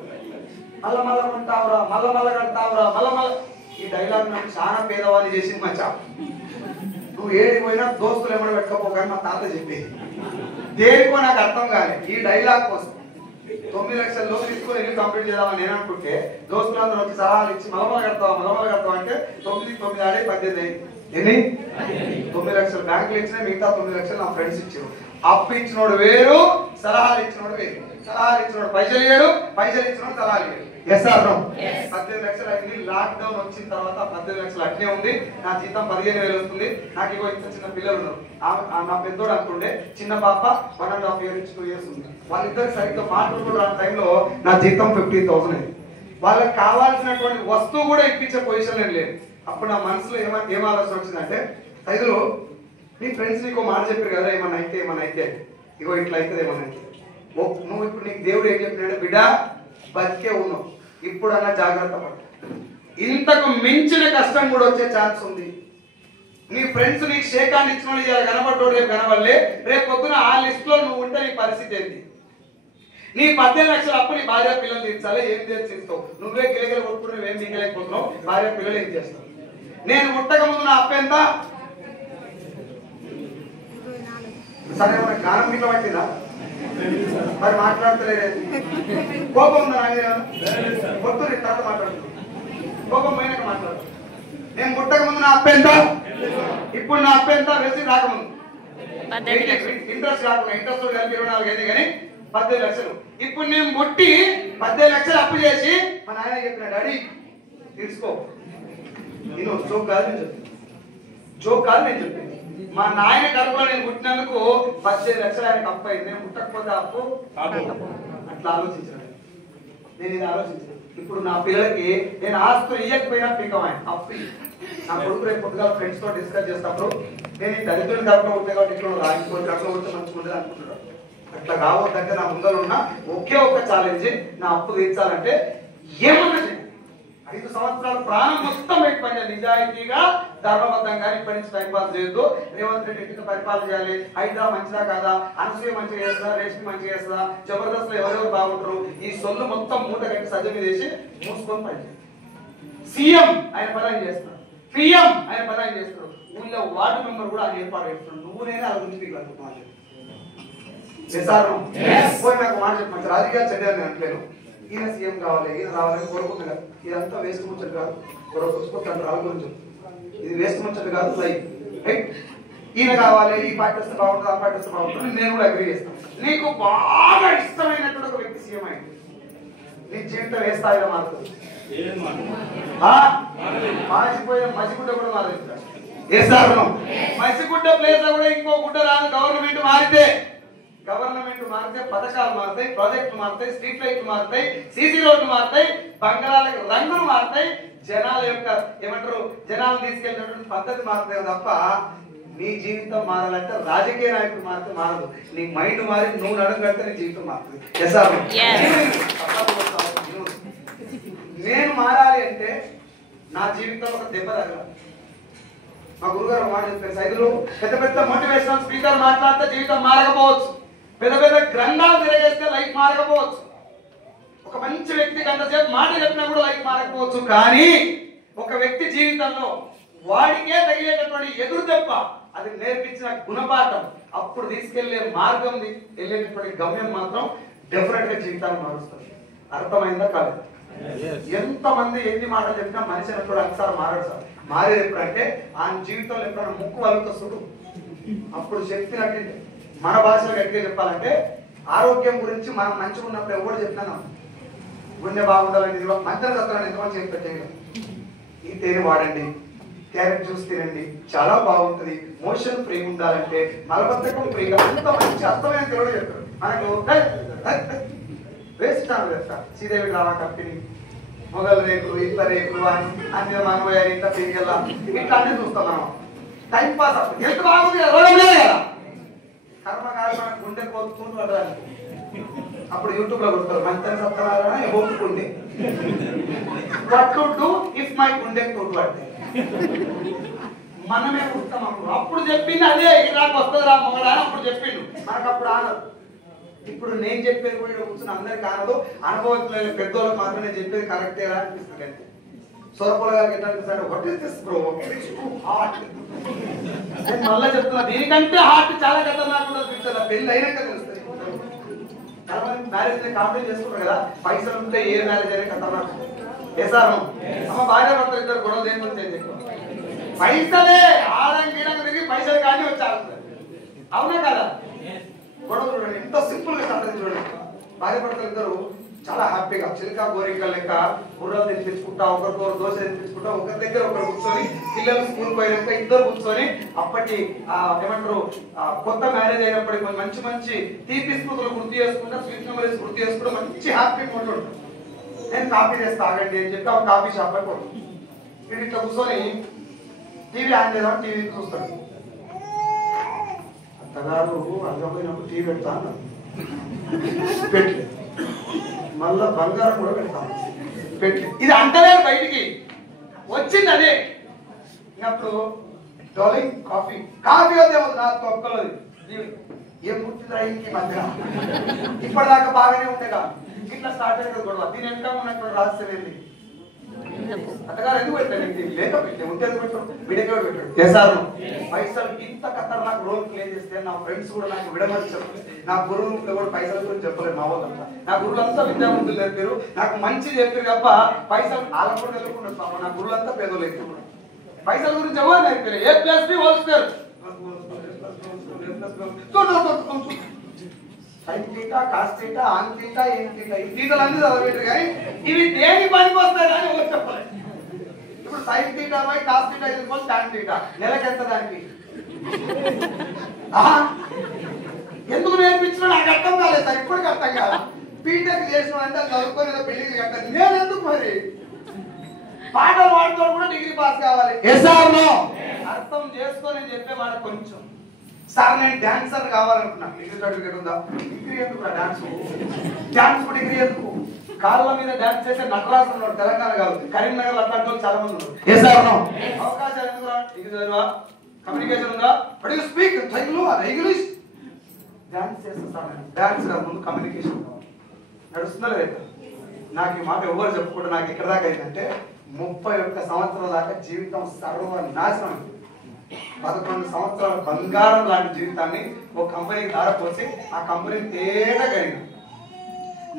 మళ్ళా కొంటావురా, మళ్ళా కడతావురా, మళ్ళా ఈ డైలాగ్ నాకు చాలా పేదవాళ్ళు చేసింది మా చాప్. నువ్వు ఏడికి పోయినా దోస్తులు ఏమైనా పెట్టకపోగాని మా తాత చెప్పేది. దేనికో నాకు అర్థం కాలేదు ఈ డైలాగ్ కోసం. 9 లక్షల లోన్ తీసుకొని ఇల్లు కంప్లీట్ చేద్దామని నేను అనుకుంటే, దోస్తులందరూ వచ్చి సలహాలు ఇచ్చి మలమల కడతావా అంటే 9 ఆడే 18 అయింది. ఎన్ని 9 లక్షలు బ్యాంకులు ఇచ్చినా, మిగతా 9 లక్షలు నా ఫ్రెండ్స్ ఇచ్చారు. అప్పు ఇచ్చినోడు వేరు, సలహాలు ఇచ్చినోడు వేరు. సలహాలు ఇచ్చినోడు పైసలు ఇయ్యాడు, పైసలు ఇచ్చినోడు సలహాలు ఇయ్యాడు. Yes or no? 18 లక్షలు అయింది. లాక్డౌన్ వచ్చిన తర్వాత 18 లక్షలు అట్నే ఉంది. నా జీతం 15,000 వస్తుంది. నాకు ఇంకో చిన్న పిల్లలు ఉన్నారు. నా పెద్దోడు అనుకుంటే చిన్న పాప 1.5 years 2 years ఉంది. వాళ్ళిద్దరు సరిగ్గా మాట్లాడుకున్న టైంలో నా జీతం 15,000 అయింది. వాళ్ళకి కావాల్సినటువంటి వస్తువు కూడా ఇప్పించే పొజిషన్ నేను లేదు. అప్పుడు నా మనసులో ఏం ఆలోచన వచ్చిందంటే, సైదులు నీ ఫ్రెండ్స్ నీకు మాట చెప్పారు కదా, ఏమన్నా అయితే ఇగో ఇట్లా అవుతుంది ఏమన్నా అయితే, నువ్వు ఇప్పుడు నీకు దేవుడు ఏం చెప్పినాడు, బిడ్డ బతికే ఉన్నావు, ఇప్పుడన్నా జాగ్రత్త పడు, ఇంతకు మించిన కష్టం కూడా వచ్చే ఛాన్స్ ఉంది. నీ ఫ్రెండ్స్ నీకు షేకాన్ని ఇచ్చిన వాళ్ళు ఇలా కనబడ్డోడు రేపు కనబడలే, రేపు పొద్దున ఆ లిస్ట్ లో నువ్వు ఉంటే నీ పరిస్థితి ఏంటి? నీ 18 లక్షల అప్పు నీ భార్య పిల్లలు తీర్చాలి, ఏం తీర్చిస్తావు? నువ్వే గిలగిల కొట్టుకుని నువ్వేం దిగలేకపోతున్నావు, భార్య పిల్లలు ఏం చేస్తావు? నేను ముట్టక ముందు నా అప్పు ఎంత? సరే మన గానం గిట్ల పట్టిందా? మరి మాట్లాడతలేదు, కోపం ఉందా? కొట్టు తర్వాత మాట్లాడుతున్నావు, కోపం పోయినాక మాట్లాడు. నేను ముట్టక ముందు నా అప్పు ఎంత, ఇప్పుడు నా అప్పు ఎంత? వేసి రాకముందు ఇంట్రెస్ట్ రాకుండా, ఇంట్రెస్ట్ కలిపి 24 అయింది కానీ 15 లక్షలు. ఇప్పుడు నేను ముట్టి 15 లక్షలు అప్పు చేసి మా నాయన చెప్పిన, డాడీ తీసుకో, నేను జోక్ కాదు నేను చెప్తాను, జోక్ కాదు నేను చెప్తాను. మా నాయన కడుపులో నేను పుట్టినందుకు 15 లక్షలు ఆయనకు అప్పు అయింది, నేను పుట్టకపోతే అప్పు అట్లా ఆలోచించాను నేను. ఇది ఆలోచించాను. ఇప్పుడు నా పిల్లలకి నేను ఆస్తులు ఇవ్వకపోయినా పీకమాయన అప్పు. నా కొడుకు రేపు పొద్దుగా ఫ్రెండ్స్ తో డిస్కస్ చేసినప్పుడు, నేను ఈ దరిద్రుని కడుపులో ఉంటాయి కాబట్టి ఇట్లా రాకపోతే కడుపులో ఉంటే మంచిగా ఉండదు అనుకుంటున్నాను. అట్లా కావద్దంటే నా ముందర ఉన్న ఒకే ఒక్క ఛాలెంజ్, నా అప్పు తీర్చాలంటే ఏమన్నా 5 సంవత్సరాలు ప్రాణం మొత్తం పెట్టి పని చేయాలి, నిజాయితీగా ధర్మబద్ధంగా. ఇప్పటి నుంచి టైం పాస్ చేయొద్దు. రేవంత్ రెడ్డి ఇంటికి పరిపాలన చేయాలి, హైదరా మంచిదా కాదా, అనసూయ మంచిగా చేస్తుందా, రేష్మి మంచిగా చేస్తుందా, జబర్దస్త్ లో ఎవరెవరు బాగుంటారు, ఈ సొల్లు మొత్తం మూట కట్టి సజ్జ మీద వేసి మూసుకొని పని చేయాలి. సీఎం ఆయన పని చేస్తున్నాడు, పిఎం ఆయన పని చేస్తున్నాడు, ఊళ్ళో వార్డు మెంబర్ కూడా ఆయన ఏర్పాటు చేస్తున్నాడు. నువ్వు నేనే అలా గురించి పీకలుగుతున్నాను. పోయి నాకు మాట చెప్పి రాజకీయాలు చెడ్డారు నేను అంటలేను. ఈయన సీఎం కావాలి, ఈయన రావాలని కోరుకుంటున్నా. ఇదంతా వేస్ట్ ముచ్చట కాదు, పుచ్చుకుంటాను రాళ్ళ గురించి. ఇది వేస్ట్ ముచ్చట కాదు, లైఫ్ రైట్. ఈయన కావాలి, ఈ పార్టీ వస్తే బాగుంటుంది, ఆ పార్టీ వస్తే బాగుంటుంది, నేను కూడా అగ్రీ చేస్తాను. నీకు బాగా ఇష్టమైనటువంటి ఒక వ్యక్తి సీఎం అయింది, నీ జీవితం ఏ స్థాయిలో మారుతుంది? మాసిపోయిన మసిగుడ్డ కూడా మారుతుంది. ఏ సార్ మసిగుడ్డ ప్లేస్ లో కూడా ఇంకో గుడ్డ రాదు. గవర్నమెంట్ మారితే పథకాలు మారుతాయి, ప్రాజెక్టులు మారుతాయి, స్ట్రీట్ లైట్లు మారుతాయి, సీసీ రోడ్లు మారుతాయి, బంగాళాలకు రంగులు మారుతాయి, జనాల యొక్క ఏమంటారు జనాలను తీసుకెళ్ళినటువంటి పద్ధతి మారుతాయి తప్ప నీ జీవితం మారాలంటే రాజకీయ నాయకుడు మారితే మారదు. నీ మైండ్ మారి నువ్వు నడుము కడితే నీ జీవితం మారుతుంది. నేను మారాలి అంటే నా జీవితంలో ఒక దెబ్బ తగలాలి. మా గురుగారు మాట చెప్పారు, సైదులు పెద్ద పెద్ద మోటివేషనల్ స్పీకర్ మాట్లాడితే జీవితం మారకపోవచ్చు, పెద్ద పెద్ద గ్రంథాలు తిరగేస్తే లైఫ్ మారకపోవచ్చు, ఒక మంచి వ్యక్తి గంటసేపు మాట చెప్పినా కూడా లైఫ్ మారకపోవచ్చు. కానీ ఒక వ్యక్తి జీవితంలో వాడికే తగిలేటటువంటి ఎదురు దెబ్బ, అది నేర్పించిన గుణపాఠం, అప్పుడు తీసుకెళ్లే మార్గం, వెళ్ళేటటువంటి గమ్యం మాత్రం డెఫినెట్ గా జీవితాన్ని మారుస్తుంది. అర్థమైందా కాదు? ఎంతమంది ఎన్ని మాటలు చెప్పినా మనిషి అన్నప్పుడు ఒకసారి మారాడు సార్. మారేది ఎప్పుడంటే ఆయన జీవితంలో ఎప్పుడైనా ముక్కు వాళ్ళతో సుడు, అప్పుడు శక్తి నటింది. మన భాషలో గట్టిగా చెప్పాలంటే ఆరోగ్యం గురించి మనం మంచిగా ఉన్నప్పుడు ఎవరు చెప్పినా గుండె బాగుండాలని మంచిగా చదువుతాను ఎంతమంది చెప్పి ఈ తేనె వాడండి, క్యారెట్ జ్యూస్ తినండి, చాలా బాగుంటుంది, మోషన్ ఫ్రీ ఉండాలంటే మలబద్ధకం ఫ్రీగా, అంత మంచి అర్థమైన తెలుగు చెప్తారు. మనకు వేస్ట్ చెప్తా శ్రీదేవి డ్రామా కంపెనీ, మొగల్ రేకులు, ఇట్ల రేకులు, అన్ని మనవయ్యారు, ఇంత తిరిగల్లా, ఇట్లా అన్ని చూస్తాం మనం. టైం పాస్ అప్పుడు ఎంత బాగుంది కదా, కర్మకారు మన గుండె కోరుకుంటూ వెళ్ళాలి. అప్పుడు యూట్యూబ్ లో కొడతారు మంచి సత్యనారాయణ ఓపుకుండే what to do if my గుండె తోడు అంటే మనమే పుడతాం. అప్పుడు చెప్పింది అదే, నాకు వస్తుంది రా మొగడా అని అప్పుడు చెప్పిండు, మనకు అప్పుడు ఆనదు. ఇప్పుడు నేను చెప్పేది కూడా కూర్చుని అందరికి ఆనదు, అనుభవజ్ఞులైన పెద్దోళ్ళకి మాత్రం నేను చెప్పేది కరెక్టేరా అనిపిస్తుంది. అంతే సొరపొల గారికి ఎట్లా అనిపిస్తాడు, what is this bro, it's too hot. నేను మళ్ళీ చెప్తున్నా, దీనికంటే హాట్ చాలా కదా నాకు కూడా అనిపిస్తుంది. పెళ్లి అయినాక తెలుస్తుంది. చాలా మంది మ్యారేజ్ కాంప్లీట్ చేసుకుంటారు కదా, పైసలు ఉంటే ఏ మ్యారేజ్ అయినా కథ వేసారు. అమ్మ భార్య భర్తలు ఇద్దరు గొడవ దేని పైసలే ఆడం గీడంగా తిరిగి పైసలు కానీ వచ్చారు. అవునా కదా? గొడవ చూడండి ఎంత సింపుల్ గా ఉంటుంది చూడండి. భార్య భర్తలు ఇద్దరు చాలా హ్యాపీగా చిలక గోరికల లెక్క బుర్రలు తెప్పించుకుంటా, ఒకరికొకరు దోశ తెప్పించుకుంటా, ఒకరి దగ్గర ఒకరు కూర్చొని పిల్లలు స్కూల్ పోయినాక ఇద్దరు కూర్చొని అప్పటి ఏమంటారు కొత్త మ్యారేజ్ అయినప్పటికీ మంచి మంచి తీపి స్మృతులు గుర్తు చేసుకుంటా, స్వీట్ మెమరీస్ గుర్తు చేసుకుంటా మంచి హ్యాపీ మూడ్ ఉంటుంది. నేను కాఫీ చేస్తా ఆగండి అని చెప్పి ఆ కాఫీ షాప్ లో పోతాను. వీడు ఇట్లా కూర్చొని టీవీ ఆన్ చేద్దాం, టీవీ చూస్తాడు. అత్తగారు అర్థమైనప్పుడు టీవీ పెడతా అన్నారు, పెట్టి మళ్ళా బంగారం కూడా పెడతాం, పెట్టి ఇది అంటలేదు బయటికి వచ్చింది అదే. అప్పుడు డార్లింగ్ కాఫీ కాఫీ వద్దే నా తొక్కలో ఏం పుట్టిందా ఇంటి మధ్య ఇప్పటిదాకా బాగానే ఉండేగా ఇట్లా స్టార్ట్ అయ్యేది గొడవ. దీని వెనక ఉన్నటువంటి రహస్యం ఏంటి? అత్తగారు ఎందుకు పెట్టాడు? లేక పెట్టే ఉంటే ఎందుకు పెట్టాడు? వీడియో పెట్టాడు చేశారు. పైసలు ఇంత కథ నాకు రోల్ ప్లే చేస్తే నా ఫ్రెండ్స్ కూడా నాకు విడమర్చారు. నా గురువులు కూడా పైసల గురించి చెప్పలేదు. మా వాళ్ళంతా నా గురువులంతా విద్యావంతులు చెప్పారు, నాకు మంచి చెప్పారు తప్ప పైసలు వాళ్ళకు కూడా తెలుసుకున్నారు. పాప నా గురువులంతా పేదలు ఎక్కువ పైసల గురించి ఎవరు నేర్పారు. A plus b whole square sine theta, cos theta, ఆన్ తీటా, ఏం తీటా ఈ తీటలు అన్ని చదవబెట్టారు కానీ ఇవి దేని పనికి వస్తాయి అని ఎవరు చెప్పలేదు. ఇప్పుడు sine theta by cos theta equal tan theta నెలకి ఎంత దానికి ఎందుకు నేర్పించినా నాకు అర్థం కాలేదు సార్, ఇప్పటికీ అర్థం కాదు. బీటెక్ చేసిన అంటే చదువుకొని ఏదో బిల్డింగ్ కట్టాలి, నేను ఎందుకు మరి పాటలు పాడుతూ కూడా డిగ్రీ పాస్ కావాలి. అర్థం చేసుకొని చెప్పేవాడు కొంచెం. సార్ నేను డాన్సర్ కావాలనుకున్నా, డిగ్రీ సర్టిఫికేట్ ఉందా? డిగ్రీ ఎందుకు డాన్స్? డాన్స్ డిగ్రీ ఎందుకు? కాళ్ళ మీద డాన్స్ చేసే నటరాజు ఉన్నాడు, తెలంగాణ కాదు కరీంనగర్ అట్లాంటి వాళ్ళు చాలా మంది ఉన్నారు. అవకాశాలు ఎందుకు రా? డిగ్రీ చదివా? కమ్యూనికేషన్ ఉందా? But you speak Telugu or English? Dance చేస్తా సార్, నేను డాన్స్ కాదు ముందు కమ్యూనికేషన్ కావాలి. నడుస్తుందా లేదా? నాకు ఈ మాట ఎవరు చెప్పుకుంటే నాకు ఇక్కడ దాకా అయిందంటే 31 సంవత్సరాల దాకా జీవితం సర్వనాశనం. 11 సంవత్సరాల బంగారం లాంటి జీవితాన్ని ఒక కంపెనీకి దారపోసి ఆ కంపెనీని తేడా కలిగిన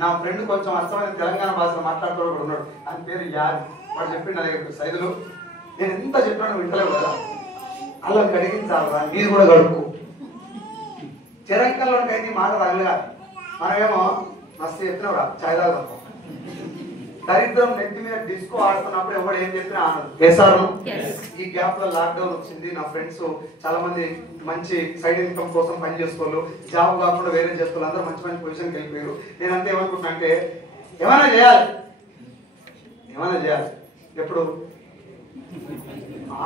నా ఫ్రెండ్ కొంచెం అర్థమైన తెలంగాణ భాషలో మాట్లాడుతూ కూడా ఉన్నాడు, ఆయన పేరు యాది. వాడు చెప్పిండు నా దగ్గర సైదులు నేను ఎంత చెప్పాను వింటలేవు కదా, అలా కడిగించాలరా నీరు కూడా గడుపు. చిరంకల్లోకి అయితే మాట తగలగా మనమేమో మస్తు చెప్తున్నావురా చాయ్ తాగుతాం. దరిద్రం నెత్తి మీద డిస్కో ఆడుతున్నప్పుడు ఎవరు ఏం చెప్పినా ఆనదు. ఈ గ్యాప్ లో లాక్డౌన్ వచ్చింది. నా ఫ్రెండ్స్ చాలా మంది మంచి సైడ్ ఇన్కమ్ కోసం పని చేసుకోవాలి, జాబ్ కాకుండా వేరే చేసుకోవాలి, అందరూ మంచి మంచి పొజిషన్కి వెళ్ళిపోయారు. నేను అంతా ఏమనుకుంటున్నా అంటే ఏమైనా చేయాలి. ఎప్పుడు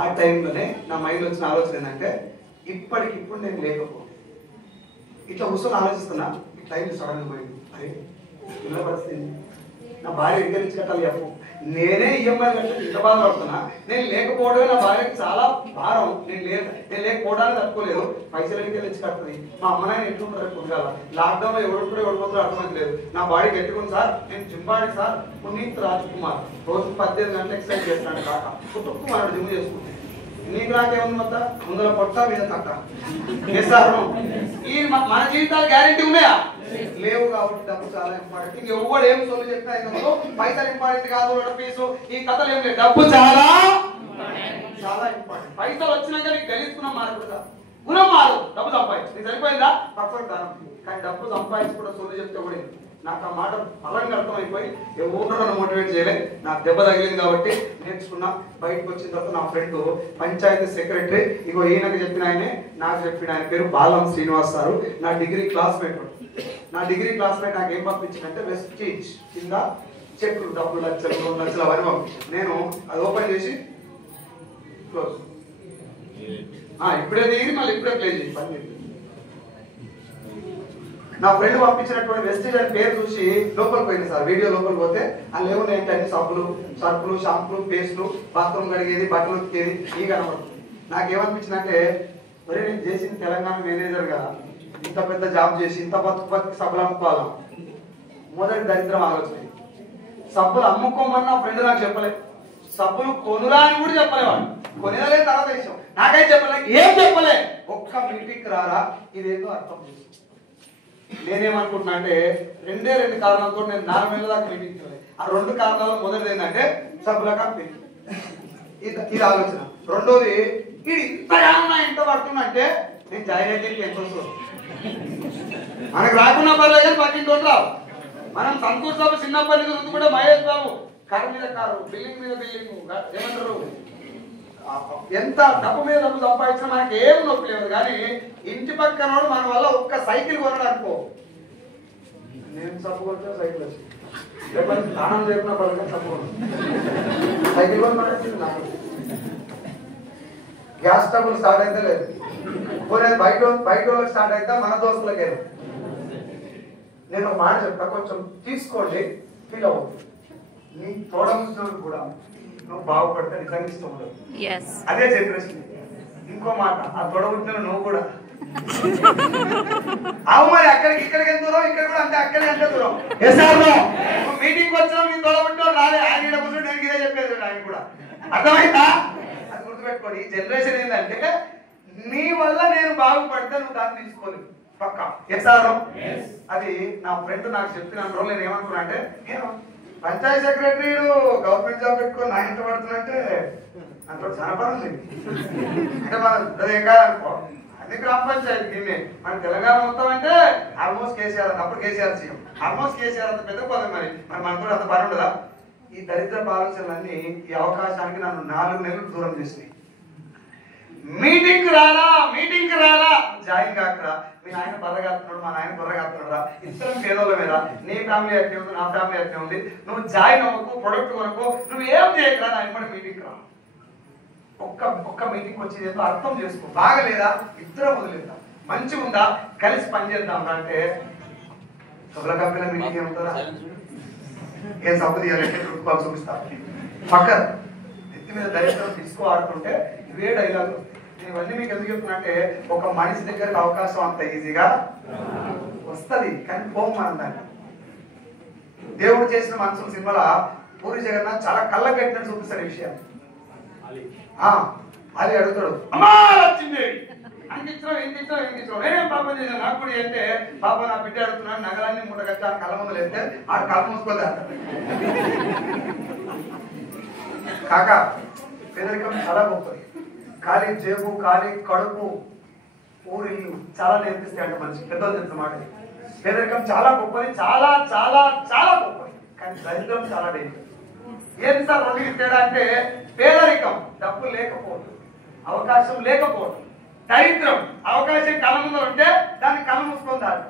ఆ టైంలోనే నా మైండ్ వచ్చిన ఆలోచన ఏంటంటే ఇప్పటికిప్పుడు నేను లేకపో ఇట్లా కూర్చొని ఆలోచిస్తున్నా, ఇట్లా అయింది సడన్ పోయింది. అరే ఇలా పరిస్థితి నా భార్య ఎంకరేజ్ కట్టాలి చెప్పు, నేనే ఈఎంఐ కట్టి ఇంత బాధపడుతున్నా. నేను లేకపోవడమే నా భార్యకి చాలా భారం. నేను లేకపోవడానికి తట్టుకోలేదు. పైసలు ఎన్నికలు తెచ్చి కట్టది. మా అమ్మ నాయన ఎట్లుంటారు కొద్దిగా లాక్డౌన్ లో ఎవరు ఎవరిపోతారో అర్థమైతే లేదు. నా బాడీ గట్టుకుంది సార్, నేను gym body sir. Puneeth Rajkumar రోజు 18 గంటలు ఎక్సర్సైజ్ చేస్తాను కాక కుటుంబం అన్నాడు జిమ్ చేసుకుంటే. నీకు నాకేముంది మొత్తం ముందర పొట్ట మీద తట్ట ఈ మన జీవితాలు గ్యారెంటీ ఉన్నాయా? లేవు. కాబట్టి డబ్బు చాలా ఇంపార్టెంట్. ఇంకెవ్వడు ఏం సొల్లు చెప్పినా పైసలు ఇంపార్టెంట్ కాదు, ఫీజు ఈ కథలు ఏం లేదు. డబ్బు చాలా చాలా ఇంపార్టెంట్. పైసలు వచ్చినాక నీకు గెలుచుకున్న మార్పుగా గుణం మారు. డబ్బు సంపాదించు నీకు సరిపోయిందా పక్కన దానం. కానీ డబ్బు సంపాదించి కూడా సొల్లు చెప్తే కూడా నాకు ఆ మాట బలంగా అర్థమైపోయి ఎవరు నన్ను మోటివేట్ చేయలే. నాకు దెబ్బ తగిలింది కాబట్టి నేర్చుకున్నా. బయటకు వచ్చిన తర్వాత నా ఫ్రెండ్ పంచాయతీ సెక్రటరీ, ఇగో ఈయనకు చెప్పిన ఆయనే నాకు చెప్పిన ఆయన పేరు బాలం శ్రీనివాస్ సారు. నా డిగ్రీ క్లాస్మేట్ నాకు ఏం పంపించిందంటే వెస్టీజ్ కింద చెట్లు డబ్బులు లక్షలు 2 లక్షలు అవన్నీ పంపించాను. నేను అది ఓపెన్ చేసి క్లోజ్. ఇప్పుడే దిగి మళ్ళీ ఇప్పుడే ప్లే చేసి పని. నా ఫ్రెండ్ పంపించినటువంటి వెస్టీజ్ అని పేరు చూసి లోపలికి పోయింది సార్. వీడియో లోపలికి పోతే ఆ లేవున్నాయి అన్ని సబ్బులు, సర్పులు, షాంపులు, పేస్టులు, బాత్రూమ్ కడిగేది, బట్టలు ఉతికేది ఈ కనబడుతుంది. నాకేమనిపించిందంటే మరి నేను చేసింది తెలంగాణ మేనేజర్ కదా, ఇంత పెద్ద జాబ్ చేసి ఇంత బతుకు సబ్బులు అమ్ముకోవాలా? మొదటి దరిద్రం ఆలోచన. సబ్బులు అమ్ముకోమని నా ఫ్రెండ్ నాకు చెప్పలేదు. సబ్బులు కొనురా అని కూడా చెప్పలేవాడు. కొనేలే తర్వాత విషయం నాకైతే చెప్పలే, ఏం చెప్పలే. ఒక్క మీటింగ్కి రారా ఇదేదో అర్థం చేసి నేనేమనుకుంటున్నా అంటే 2 కారణాలతో నేను 4 నెలల దాకా మీటింగ్ చేయలేదు. ఆ 2 కారణాలు మొదటిది ఏంటంటే సబ్బుల కంపెనీ, ఇది ఆలోచన. రెండోది ఇది ఇంత పడుతున్నా అంటే నేను జాయిన్ అయితే ఎంత వస్తుంది మనకు రాకున్నా పర్లేదు కానీ పక్కింటి రావు. మనం సంతూర్ సభ చిన్నప్పటి నుంచి కూడా మహేష్ బాబు కారు మీద కారు, బిల్డింగ్ మీద బిల్డింగ్, ఏమంటారు ఎంత డబ్బు మీద డబ్బు సంపాదించినా మనకి ఏం నొప్పి లేదు. కానీ ఇంటి పక్కన మన వల్ల ఒక్క సైకిల్ కొనడు అనుకో, నేను చప్పుకొచ్చా సైకిల్ వచ్చి దానం లేకున్నా పడక చప్పుకోను, సైకిల్ కొనడానికి నాకు గ్యాస్ ట్రబుల్ స్టార్ట్ అయితే లేదు, పోనీ బయట వాళ్ళకి స్టార్ట్ అయితే మన దోస్తులకే. నేను ఒక మాట చెప్తా, కొంచెం తీసుకోండి, ఫీల్ అవుతుంది. నీ తోడముచ్చినోడు కూడా నువ్వు బాగుపడితే నిజంగా ఇష్టం ఉండదు. అదే చెప్పేసి ఇంకో మాట, ఆ తోడబుట్టిన నువ్వు కూడా అవు మరి అక్కడికి ఇక్కడికి ఎంత దూరం, ఇక్కడ కూడా అంతే అక్కడికి ఎంత దూరం. మీటింగ్ వచ్చినా మీ తోడబుట్టిన రాలే, ఆయన కూర్చొని నేను ఇదే చెప్పేది ఆయన కూడా, అర్థమైందా? అది గుర్తుపెట్టుకోండి. ఈ జనరేషన్ ఏంటంటే నీ వల్ల నేను బాగుపడితే నువ్వు దాన్ని తీసుకోలేదు పక్క. ఎస్ఆర్ఓ అది నా ఫ్రెండ్ నాకు చెప్పిన రోజు నేను ఏమనుకున్నా అంటే, పంచాయత్ సెక్రటరీ గవర్నమెంట్ జాబ్ పెట్టుకొని నా ఇంత పడుతున్నట్టే అంత చాలా పని ఉంది అంటే మనం ఏం కాదనుకో, అన్ని గ్రామ పంచాయతీ దీన్ని మన తెలంగాణ మొత్తం అంటే ఆల్మోస్ట్ కేసీఆర్, అప్పుడు కేసీఆర్ సీఎం, ఆల్మోస్ట్ కేసీఆర్ అంత పెద్ద పదవి. మరి మనతో అంత పని ఉండదా? ఈ దరిద్ర ఆలోచనలన్నీ ఈ అవకాశానికి నన్ను 4 నెలలు దూరం చేసినాయి. మీటింగ్ రారా జాయిన్ కాకరా, మీ ఆయన బర్రగాస్తున్నాడు, మా నాయన బర్రగాస్తున్నాడు రా, ఇద్దరం పేదోళ్ళ మీద, నీ ఫ్యామిలీ అట్నే ఉంది, నా ఫ్యామిలీ అట్నే ఉంది, నువ్వు జాయిన్ అవ్వకు, ప్రొడక్ట్ కొనుక్కో, నువ్వు ఏం చేయకరా, నా ఇమ్మడి మీటింగ్ రా. ఒక్క మీటింగ్ వచ్చేది ఏదో అర్థం చేసుకో. బాగలేదా ఇద్దరం వదిలేద్దాం, మంచి ఉందా కలిసి పనిచేద్దాం అంటే సభల కంపెనీ మీటింగ్ ఏముంటుందా? ఏం సభ తీయాలంటే రూపాయలు చూపిస్తా పక్క ఎత్తి మీద దరిద్రం తీసుకో ఆడుతుంటే ఇవే డైలాగులు. ఇవన్నీ మీకు ఎందుకు చెప్తున్నా అంటే, ఒక మనిషి దగ్గరకు అవకాశం అంత ఈజీగా వస్తుంది, కానీ పోం మనం దాన్ని. దేవుడు చేసిన మనుషుల సినిమాలో పూరి జగన్నాథ్ చాలా కళ్ళ కట్టినట్టు చూపిస్తాడు ఈ విషయాన్ని. అది అడుగుతాడు, అమ్మా వచ్చింది ఇంకిచ్చావు నేనేం పాపం చేశాను, నాకు కూడా అంటే పాప నా బిడ్డ అడుగుతున్నాను, నగలన్నీ మూట కట్టాను, కళ్ళ ముందు వెళ్తే ఆ కళ్ళ మూసుకోలే అంటాడు. కాక పేదరికం చాలా గొప్పది. ఖాళీ జేబు, ఖాళీ కడుపు, ఊరిల్లు చాలా నేర్పిస్తాయి అంటే మనిషి. పెద్దలు చెప్తున్న మాట, పేదరికం చాలా గొప్పది, చాలా చాలా చాలా గొప్పది, కానీ దరిద్రం చాలా డేంజర్. ఏంటి సార్ రెండింటి తేడా అంటే, పేదరికం డబ్బు లేకపోవడం, అవకాశం లేకపోవడం, దరిద్రం అవకాశం కళ్ళ ముందు ఉంటే దాన్ని కళ్ళ మూసుకొని దాడు.